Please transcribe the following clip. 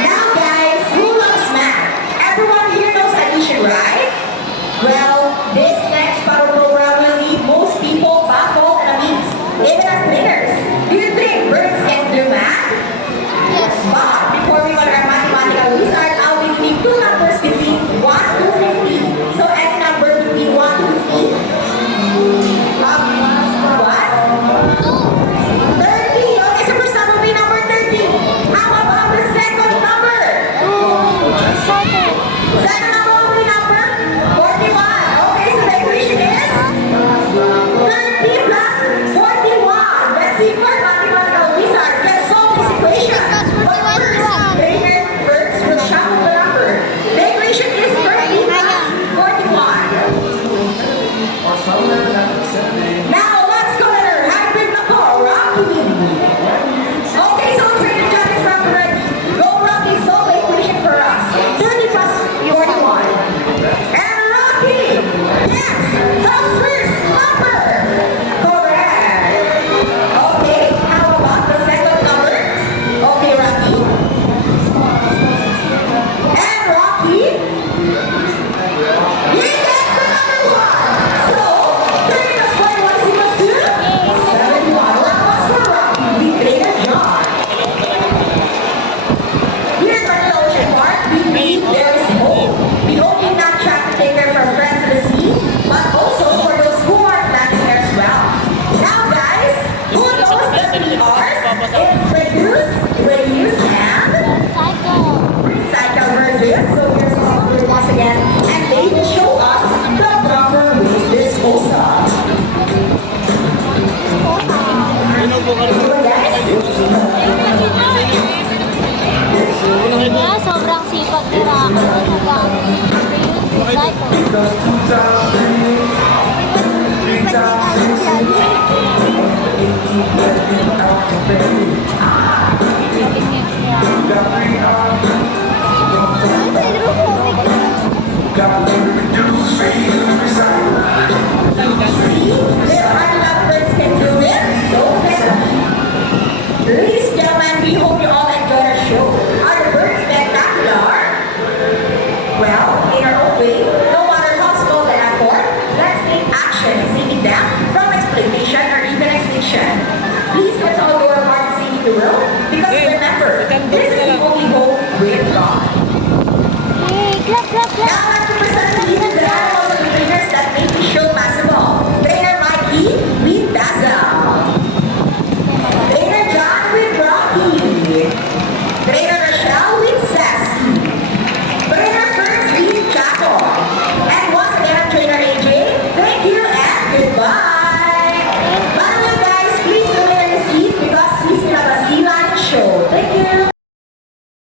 Now guys, who loves math? Everyone here knows addition, right? Well, this next battle program will leave most people baffled and amazed, even as beginners. Do you think birds can do math? Yes. But before we learn our mathematical wizard, I'll be giving two numbers between 1 to 50. So any number between 1 to 50. What? 30. Okay, so first number will be number 30. How about the second number? Second number will be number 41. Okay, so the equation is 30 plus 41. Let's see if our mathematical wizard can solve this equation. But first, first we'll shuffle the number. The equation is 30 plus 41. Now let's go letter. Hybrid na po, Rocky. Okay, so trainer John is round ready. Go Rocky, solve the equation for us. 30 plus 41. And Rocky gets the first number. Correct. Okay, how about the second number? Okay, Rocky. And Rocky, he gets the number 1. So, 30 plus 41 is equal to 71. That was for Rocky, the trainer John. Here at Manila Ocean Park, we believe there is hope. We hope you not try to take care from friends to the sea, but also for those who are planning there as well. Now guys, who knows the 3 R's? It's reduce, reuse, and recycle versions. So here's the numbers once again, and they will show us the proper waste disposal. Okay, guys? Kaya sobrang sipag ni Rocky nag-recycle. There are lovers can do it, so can we. Ladies and gentlemen, we hope you all enjoy our show. Are the birds spectacular? Well, in our own way, no matter how small the effort, let's take action in saving them from exploitation or even extinction. Please let's all do our part to save the world, because remember, this is the only hope with God. Hey, clap, clap, clap. Now, I'd like to present to you the animals and the trainers that make the show massive.